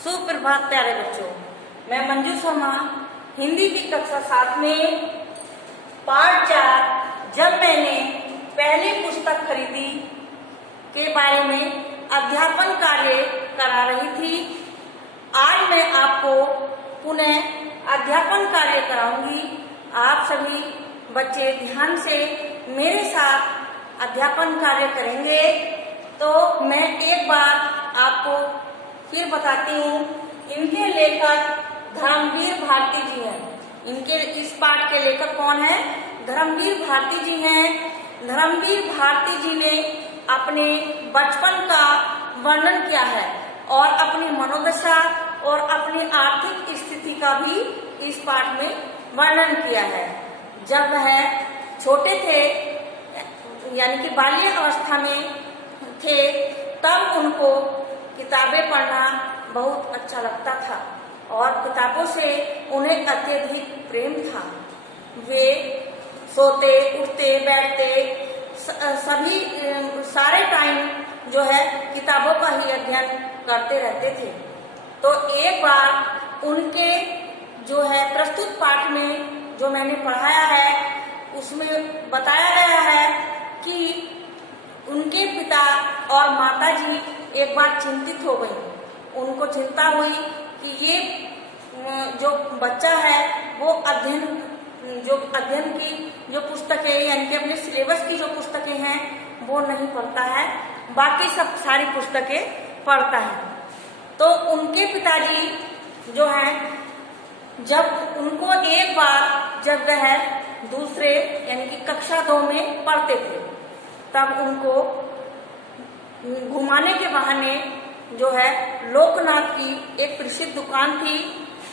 सुप्रभात प्यारे बच्चों, मैं मंजू शर्मा हिंदी की कक्षा 7 में पाठ 4 जब मैंने पहली पुस्तक खरीदी के बारे में अध्यापन कार्य करा रही थी। आज मैं आपको पुनः अध्यापन कार्य कराऊंगी। आप सभी बच्चे ध्यान से मेरे साथ अध्यापन कार्य करेंगे। तो मैं एक बार आपको फिर बताती हूँ, इनके लेखक धर्मवीर भारती जी हैं। इनके इस पाठ के लेखक कौन है? धर्मवीर भारती जी हैं। धर्मवीर भारती जी ने अपने बचपन का वर्णन किया है और अपनी मनोदशा और अपनी आर्थिक स्थिति का भी इस पाठ में वर्णन किया है। जब वह छोटे थे, यानी कि बाल्य अवस्था में थे, तब उनको किताबें पढ़ना बहुत अच्छा लगता था और किताबों से उन्हें अत्यधिक प्रेम था। वे सोते, उठते, बैठते सभी सारे टाइम जो है किताबों का ही अध्ययन करते रहते थे। तो एक बार उनके जो है प्रस्तुत पाठ में जो मैंने पढ़ाया है, उसमें बताया गया है कि उनके पिता और माता जी एक बार चिंतित हो गई। उनको चिंता हुई कि ये जो बच्चा है वो अध्ययन की जो पुस्तकें, यानी कि अपने सिलेबस की जो पुस्तकें हैं वो नहीं पढ़ता है, बाकी सब सारी पुस्तकें पढ़ता है। तो उनके पिताजी जो हैं, जब उनको एक बार जब वह दूसरे यानी कि कक्षा 2 में पढ़ते थे, तब उनको घुमाने के बहाने जो है लोकनाथ की एक प्रसिद्ध दुकान थी,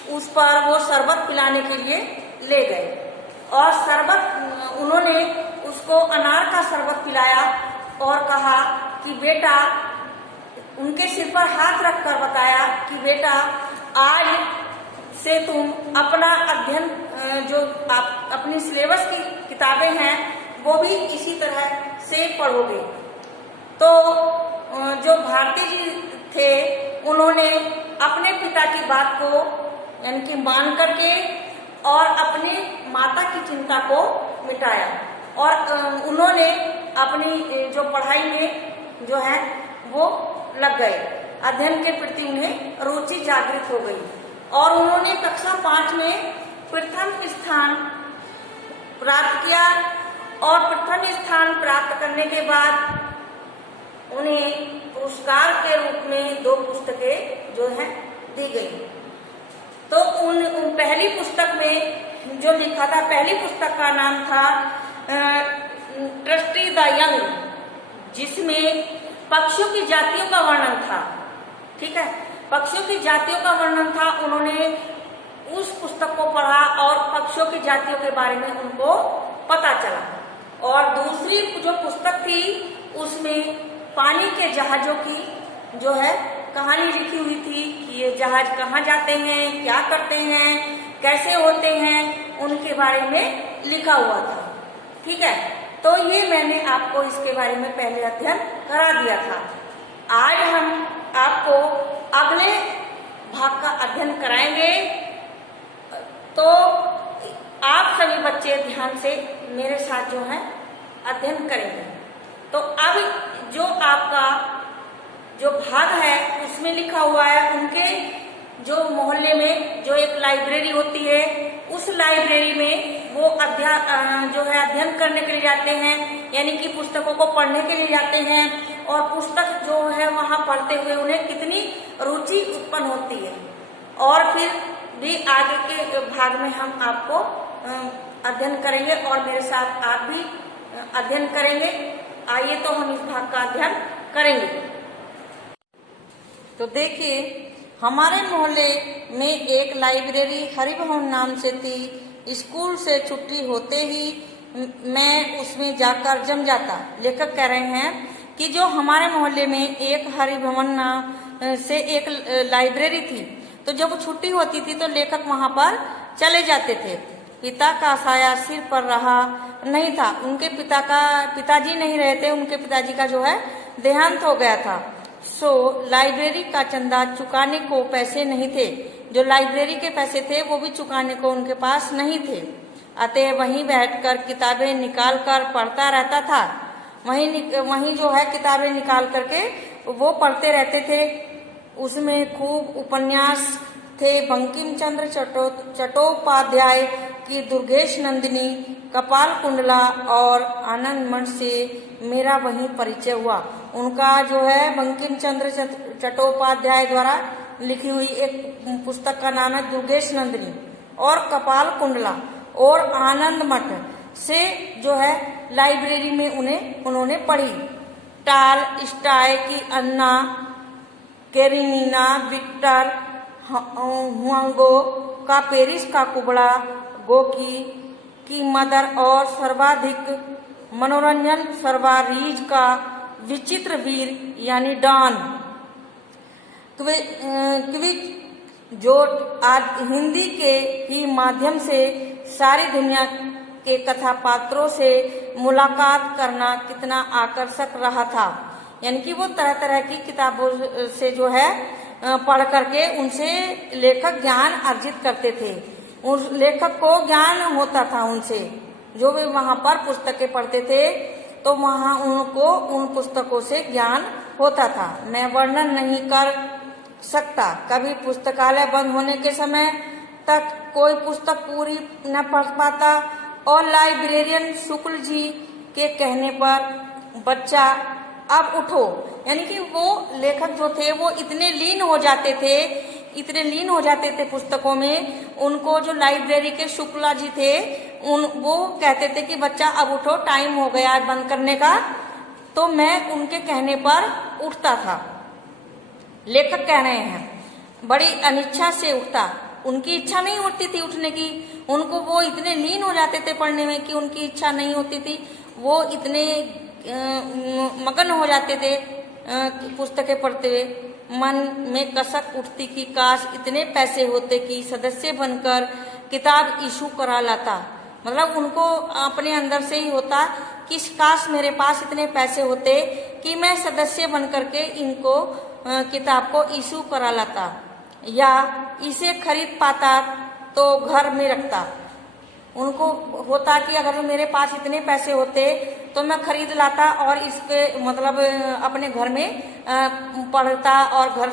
उस पर वो शरबत पिलाने के लिए ले गए और शरबत उन्होंने उसको अनार का शरबत पिलाया और कहा कि बेटा, उनके सिर पर हाथ रखकर बताया कि बेटा, आज से तुम अपना अध्ययन जो अपनी सिलेबस की किताबें हैं वो भी इसी तरह से पढ़ोगे। तो जो भारती जी थे, उन्होंने अपने पिता की बात को यानी कि मान करके और अपनी माता की चिंता को मिटाया और उन्होंने अपनी जो पढ़ाई में जो है वो लग गए। अध्ययन के प्रति उन्हें रुचि जागृत हो गई और उन्होंने कक्षा 5 में प्रथम स्थान प्राप्त किया और प्रथम स्थान प्राप्त करने के बाद उन्हें पुरस्कार के रूप में 2 पुस्तकें जो है दी गई। तो उन पहली पुस्तक में जो लिखा था, पहली पुस्तक का नाम था ट्रस्टी द यंग, जिसमें पक्षियों की जातियों का वर्णन था। ठीक है, पक्षियों की जातियों का वर्णन था। उन्होंने उस पुस्तक को पढ़ा और पक्षियों की जातियों के बारे में उनको पता चला। और दूसरी जो पुस्तक थी, उसमें पानी के जहाजों की जो है कहानी लिखी हुई थी कि ये जहाज कहाँ जाते हैं, क्या करते हैं, कैसे होते हैं, उनके बारे में लिखा हुआ था। ठीक है, तो ये मैंने आपको इसके बारे में पहले अध्ययन करा दिया था। आज हम आपको अगले भाग का अध्ययन कराएंगे। तो आप सभी बच्चे ध्यान से मेरे साथ जो है अध्ययन करेंगे। तो अब जो आपका जो भाग है उसमें लिखा हुआ है, उनके जो मोहल्ले में जो एक लाइब्रेरी होती है, उस लाइब्रेरी में वो जो है अध्ययन करने के लिए जाते हैं, यानी कि पुस्तकों को पढ़ने के लिए जाते हैं और पुस्तक जो है वहाँ पढ़ते हुए उन्हें कितनी रुचि उत्पन्न होती है। और फिर भी आगे के भाग में हम आपको अध्ययन करेंगे और मेरे साथ आप भी अध्ययन करेंगे। आइए तो हम इस भाग का अध्ययन करेंगे। तो देखिए, हमारे मोहल्ले में एक लाइब्रेरी हरिभवन नाम से थी। स्कूल से छुट्टी होते ही मैं उसमें जाकर जम जाता। लेखक कह रहे हैं कि जो हमारे मोहल्ले में एक हरिभवन नाम से एक लाइब्रेरी थी, तो जब छुट्टी होती थी तो लेखक वहां पर चले जाते थे। पिता का साया सिर पर रहा नहीं था। उनके पिताजी नहीं रहे थे, उनके पिताजी का जो है देहांत हो गया था। सो लाइब्रेरी का चंदा चुकाने को पैसे नहीं थे। जो लाइब्रेरी के पैसे थे वो भी चुकाने को उनके पास नहीं थे। अतः वहीं बैठकर किताबें निकाल कर पढ़ता रहता था। वहीं जो है किताबें निकाल करके वो पढ़ते रहते थे। उसमें खूब उपन्यास थे। बंकिम चंद्र चट्टोपाध्याय की दुर्गेश नंदिनी, कपाल कुंडला और आनंद मठ से मेरा वहीं परिचय हुआ। उनका जो है बंकिम चंद्र चट्टोपाध्याय द्वारा लिखी हुई एक पुस्तक का नाम है दुर्गेश नंदिनी, और कपाल कुंडला और आनंद मठ से जो है लाइब्रेरी में उन्होंने पढ़ी। टाल स्टाय की अन्ना कैरेनिना, विक्टर हुआंगो का पेरिस का कुबड़ा, गोकी की मदर और सर्वाधिक मनोरंजन सर्वारीज का विचित्र वीर यानी डॉन क्विज, जो आज हिंदी के ही माध्यम से सारी दुनिया के कथा पात्रों से मुलाकात करना कितना आकर्षक रहा था। यानी कि वो तरह तरह की किताबों से जो है पढ़ करके उनसे लेखक ज्ञान अर्जित करते थे। उस लेखक को ज्ञान होता था उनसे, जो वे वहां पर पुस्तकें पढ़ते थे तो वहां उनको उन पुस्तकों से ज्ञान होता था। मैं वर्णन नहीं कर सकता। कभी पुस्तकालय बंद होने के समय तक कोई पुस्तक पूरी न पढ़ पाता और लाइब्रेरियन शुक्ल जी के कहने पर बच्चा अब उठो, यानी कि वो लेखक जो थे वो इतने लीन हो जाते थे पुस्तकों में। उनको जो लाइब्रेरी के शुक्ला जी थे वो कहते थे कि बच्चा अब उठो, टाइम हो गया है बंद करने का। तो मैं उनके कहने पर उठता था। लेखक कह रहे हैं, बड़ी अनिच्छा से उठता। उनकी इच्छा नहीं होती थी उठने की। उनको वो इतने लीन हो जाते थे पढ़ने में कि उनकी इच्छा नहीं होती थी। वो इतने मगन हो जाते थे पुस्तकें पढ़ते हुए। मन में कसक उठती कि काश इतने पैसे होते कि सदस्य बनकर किताब इशू करा लाता। मतलब उनको अपने अंदर से ही होता कि काश मेरे पास इतने पैसे होते कि मैं सदस्य बनकर के इनको किताब को इशू करा लाता, या इसे खरीद पाता तो घर में रखता। उनको होता कि अगर मेरे पास इतने पैसे होते तो मैं खरीद लाता और इसके मतलब अपने घर में पढ़ता और घर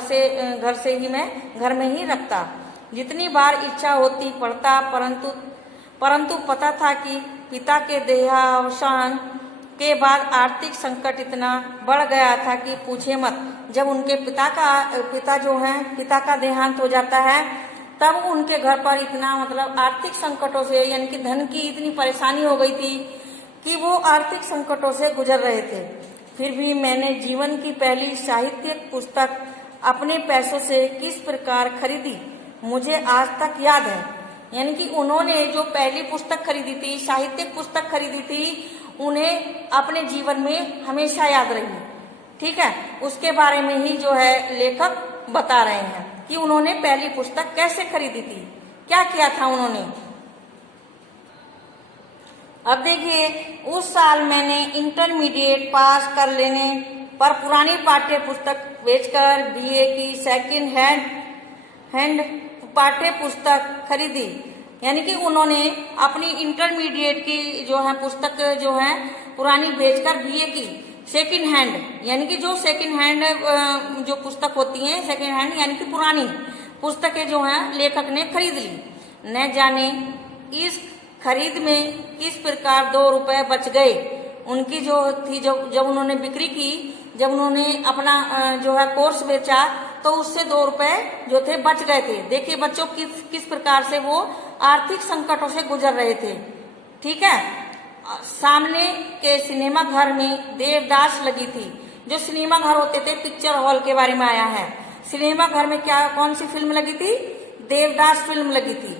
से ही मैं घर में ही रखता। जितनी बार इच्छा होती पढ़ता, परंतु पता था कि पिता के देहावसान के बाद आर्थिक संकट इतना बढ़ गया था कि पूछे मत। जब उनके पिता का देहांत हो जाता है तब उनके घर पर इतना मतलब आर्थिक संकटों से, यानी कि धन की इतनी परेशानी हो गई थी कि वो आर्थिक संकटों से गुजर रहे थे। फिर भी मैंने जीवन की पहली साहित्यिक पुस्तक अपने पैसों से किस प्रकार खरीदी मुझे आज तक याद है। यानी कि उन्होंने जो पहली पुस्तक खरीदी थी, साहित्यिक पुस्तक खरीदी थी, उन्हें अपने जीवन में हमेशा याद रही। ठीक है, उसके बारे में ही जो है लेखक बता रहे हैं कि उन्होंने पहली पुस्तक कैसे खरीदी थी, क्या किया था उन्होंने। अब देखिए, उस साल मैंने इंटरमीडिएट पास कर लेने पर पुरानी पाठ्य पुस्तक बेचकर बीए की सेकंड हैंड पाठ्य पुस्तक खरीदी। यानी कि उन्होंने अपनी इंटरमीडिएट की जो है पुस्तक जो है पुरानी बेचकर बीए की सेकंड हैंड, यानी कि जो सेकंड हैंड जो पुस्तक होती हैं सेकंड हैंड यानी कि पुरानी पुस्तकें जो हैं लेखक ने खरीद ली। न जाने इस खरीद में किस प्रकार 2 रुपए बच गए उनकी जो थी। जब उन्होंने बिक्री की, जब उन्होंने अपना जो है कोर्स बेचा तो उससे 2 रुपए जो थे बच गए थे। देखिए बच्चों किस प्रकार से वो आर्थिक संकटों से गुजर रहे थे। ठीक है, सामने के सिनेमा घर में देवदास लगी थी। जो सिनेमा घर होते थे, पिक्चर हॉल के बारे में आया है। सिनेमा घर में कौन सी फिल्म लगी थी? देवदास फिल्म लगी थी।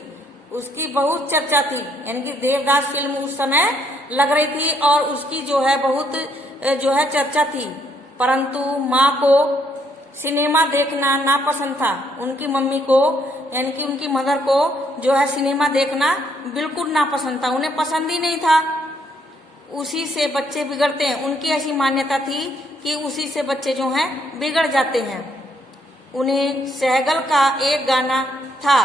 उसकी बहुत चर्चा थी, यानी कि देवदास फिल्म उस समय लग रही थी और उसकी जो है बहुत जो है चर्चा थी। परंतु माँ को सिनेमा देखना नापसंद था। उनकी मम्मी को यानी कि उनकी मदर को जो है सिनेमा देखना बिल्कुल नापसंद था, उन्हें पसंद ही नहीं था। उसी से बच्चे बिगड़ते हैं। उनकी ऐसी मान्यता थी कि उसी से बच्चे जो हैं बिगड़ जाते हैं। उन्हें सहगल का एक गाना था,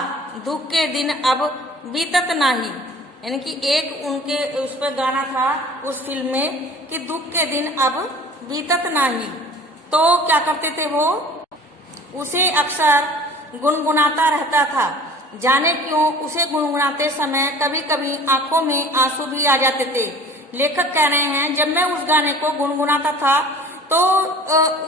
दुख के दिन अब बीतत नाही, यानी कि एक उनके उस पर गाना था उस फिल्म में कि दुख के दिन अब बीतत नाही। तो क्या करते थे वो, उसे अक्सर गुनगुनाता रहता था। जाने क्यों उसे गुनगुनाते समय कभी कभी आंखों में आंसू भी आ जाते थे। लेखक कह रहे हैं जब मैं उस गाने को गुनगुनाता था तो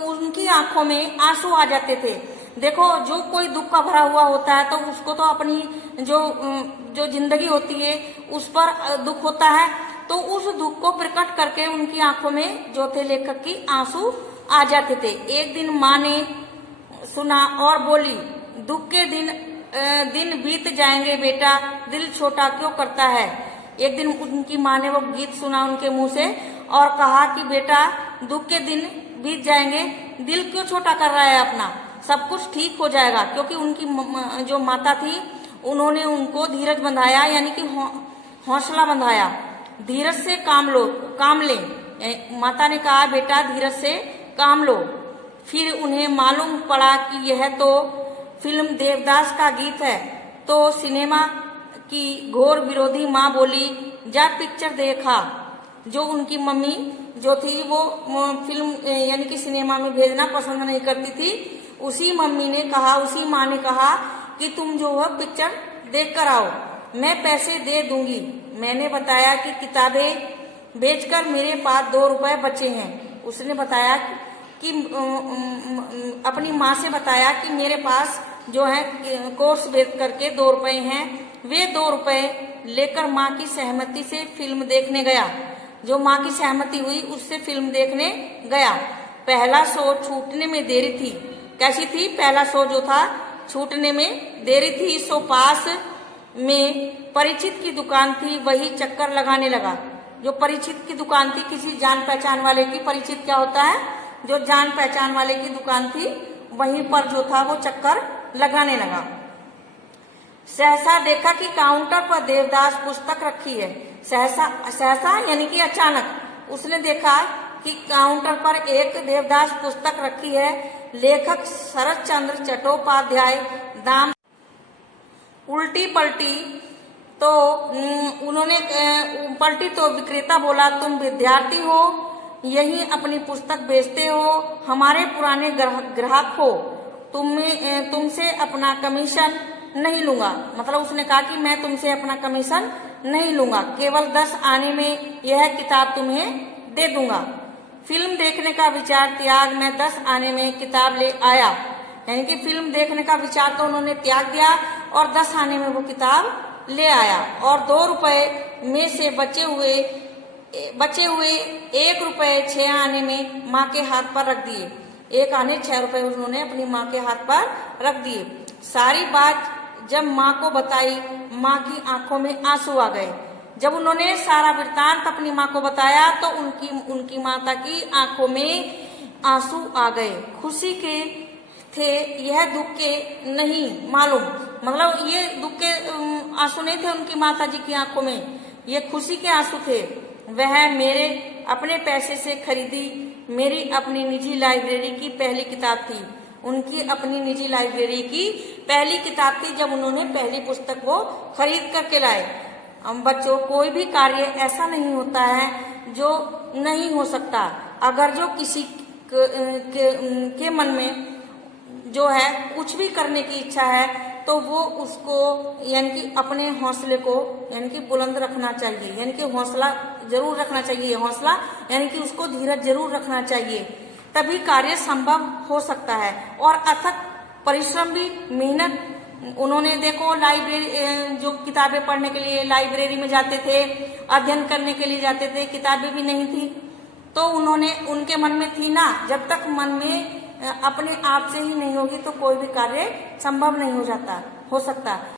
उनकी आंखों में आंसू आ जाते थे। देखो, जो कोई दुख का भरा हुआ होता है तो उसको तो अपनी जो जिंदगी होती है उस पर दुख होता है, तो उस दुख को प्रकट करके उनकी आंखों में जो थे लेखक की आंसू आ जाते थे। एक दिन माँ ने सुना और बोली, दुख के दिन बीत जाएंगे बेटा, दिल छोटा क्यों करता है। एक दिन उनकी माँ ने वो गीत सुना उनके मुंह से और कहा कि बेटा दुख के दिन बीत जाएंगे, दिल क्यों छोटा कर रहा है अपना, सब कुछ ठीक हो जाएगा। क्योंकि उनकी जो माता थी उन्होंने उनको धीरज बंधाया, यानी कि हौसला बंधाया, धीरज से काम ले। माता ने कहा बेटा धीरज से काम लो। फिर उन्हें मालूम पड़ा कि यह तो फिल्म देवदास का गीत है, तो सिनेमा की घोर विरोधी माँ बोली, जा पिक्चर देखा। जो उनकी मम्मी जो थी वो फिल्म यानी कि सिनेमा में भेजना पसंद नहीं करती थी, उसी मम्मी ने कहा, उसी माँ ने कहा कि तुम जो है पिक्चर देख कर आओ, मैं पैसे दे दूंगी। मैंने बताया कि किताबें बेचकर मेरे पास 2 रुपए बचे हैं। उसने बताया कि अपनी माँ से बताया कि मेरे पास जो है कोर्स बेच करके 2 रुपए हैं। वे 2 रुपए लेकर माँ की सहमति से फिल्म देखने गया। जो माँ की सहमति हुई उससे फिल्म देखने गया। पहला शो छूटने में देरी थी। कैसी थी? पहला शो जो था छूटने में देरी थी। सो पास में परिचित की दुकान थी, वही चक्कर लगाने लगा। जो परिचित की दुकान थी, किसी जान पहचान वाले की, परिचित क्या होता है, जो जान पहचान वाले की दुकान थी वहीं पर जो था वो चक्कर लगाने लगा। सहसा देखा कि काउंटर पर देवदास पुस्तक रखी है। सहसा यानी कि अचानक उसने देखा कि काउंटर पर एक देवदास पुस्तक रखी है। लेखक शरद चंद्र चट्टोपाध्याय। दाम उल्टी पलटी तो उन्होंने पलटी तो विक्रेता बोला, तुम विद्यार्थी हो, यही अपनी पुस्तक बेचते हो, हमारे पुराने ग्राहक हो, तुमसे अपना कमीशन नहीं लूंगा। मतलब उसने कहा कि मैं तुमसे अपना कमीशन नहीं लूंगा, केवल 10 आने में यह किताब तुम्हें दे दूंगा। फिल्म देखने का विचार त्याग, मैं 10 आने में किताब ले आया। यानी कि फिल्म देखने का विचार तो उन्होंने त्याग दिया और 10 आने में वो किताब ले आया। और 2 रुपए में से बचे हुए 1 रुपए 6 आने में माँ के हाथ पर रख दिए। 1 आने 6 रुपए उन्होंने अपनी माँ के हाथ पर रख दिए। सारी बात जब माँ को बताई, माँ की आंखों में आंसू आ गए। जब उन्होंने सारा वृत्तांत अपनी माँ को बताया तो उनकी माता की आंखों में आंसू आ गए। खुशी के थे, यह दुख के नहीं मालूम। मतलब ये दुख के आंसू नहीं थे उनकी माता जी की आंखों में, ये खुशी के आंसू थे। वह मेरे अपने पैसे से खरीदी मेरी अपनी निजी लाइब्रेरी की पहली किताब थी। उनकी अपनी निजी लाइब्रेरी की पहली किताब थी जब उन्होंने पहली पुस्तक वो खरीद करके लाए। बच्चों, कोई भी कार्य ऐसा नहीं होता है जो नहीं हो सकता। अगर जो किसी के मन में जो है कुछ भी करने की इच्छा है तो वो उसको यानी कि अपने हौसले को यानी कि बुलंद रखना चाहिए, यानी कि हौसला जरूर रखना चाहिए। हौसला यानी कि उसको धीरज जरूर रखना चाहिए, तभी कार्य संभव हो सकता है। और अथक परिश्रम भी, मेहनत। उन्होंने देखो लाइब्रेरी जो किताबें पढ़ने के लिए लाइब्रेरी में जाते थे, अध्ययन करने के लिए जाते थे, किताबें भी नहीं थी तो उनके मन में थी ना, जब तक मन में अपने आप से ही नहीं होगी तो कोई भी कार्य संभव नहीं हो सकता।